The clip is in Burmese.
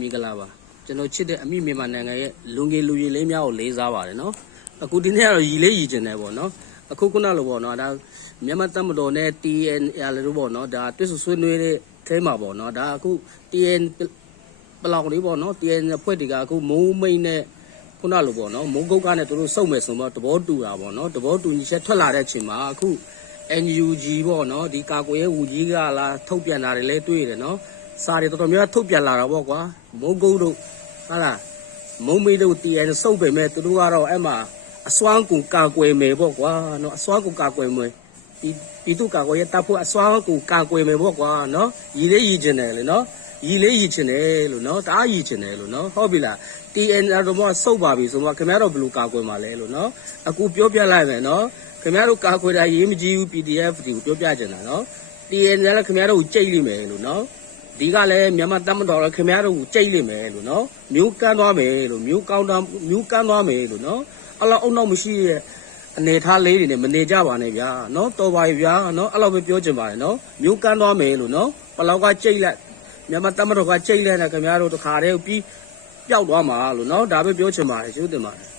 မိဂလာပါကျွန်တော်ချစ်တဲ့အမိမြန်မာနိုင်ငံရဲ့လူငယ်လူကြီးလေးများကိုလေးစားပါတယ်နော်အခုဒီနေ့ကတော့ရီလေးရီကျင်တယ်ပေါ့နော်အခုခုနလိုပေါ့နော်ဒါမြန်မာတပ်မတော်နဲ့ TNL လို့ပေါ့နော်ဒါတွစ်ဆွေးနွေးတဲ့ခဲမှာပေါ့နော်ဒါအခု TN ပလောက်လေးပေါ့နော် TN ဖွဲ့တွေကအခုမိုးမိတ်နဲ့ခုနလိုပေါ့နော်မိုးကုတ်ကနဲ့တို့စုံမယ်ဆိုတော့သဘောတူတာပေါ့နော်သဘောတူညီချက်ထွက်လာတဲ့အချိန်မှာအခု NUG ပေါ့နော်ဒီကာကွယ်ရေးဦးကြီးကလာထုတ်ပြန်တာတွေလည်းတွေ့တယ်နော်စာတွေတော်တော်များထုတ်ပြန်လာတာပေါ့ကွာမုံကုတ်တို့ဟာလားမုံမေးတို့ TN စုပ်ပေမဲ့သူတို့ကတော့အဲ့မှာအစွမ်းကုန်ကာကွယ်မယ်ပေါ့ကွာနော်အစွမ်းကုန်ကာကွယ်မယ်ဒီသူကာကွယ်ရေးတပ်ဖို့အစွမ်းကုန်ကာကွယ်မယ်ပေါ့ကွာနော်ရီလေးရီချင်တယ်လေနော်ရီလေးရီချင်တယ်လို့နော်တအားရီချင်တယ်လို့နော်ဟုတ်ပြီလား TN တော့မစုပ်ပါပြီဆိုတော့ခင်ဗျားတို့ဘယ်လိုကာကွယ်မှာလဲလို့နော်အခုပြောပြလိုက်မယ်နော်ခင်ဗျားတို့ကာကွယ်တာရေးမကြည့်ဘူး PDF တွေကိုပြောပြချင်တာနော် TN လည်းခင်ဗျားတို့ကိုကြိတ်လိမ့်မယ်လို့နော်ဒီကလည်းမြန်မာတပ်မတော်လည်းခင်ဗျားတို့ကိုကြိတ်လိမ့်မယ်လို့နော်မျိုးကန်းသွားမယ်လို့မျိုးကန်းသွားမယ်လို့နော်အဲ့လောက်အုံနောက်မရှိရဲ့အနေထားလေးတွေနဲ့မနေကြပါနဲ့ဗျာနော်တော်ပါပြီဗျာနော်အဲ့လောက်ပဲပြောချင်ပါတယ်နော်မျိုးကန်းသွားမယ်လို့နော်ဘလောက်ကကြိတ်လိုက်မြန်မာတပ်မတော်ကကြိတ်လိုက်တာခင်ဗျားတို့တခါတည်းပြီးပျောက်သွားမှာလို့နော်ဒါပဲပြောချင်ပါတယ်ကျေးဇူးတင်ပါတယ်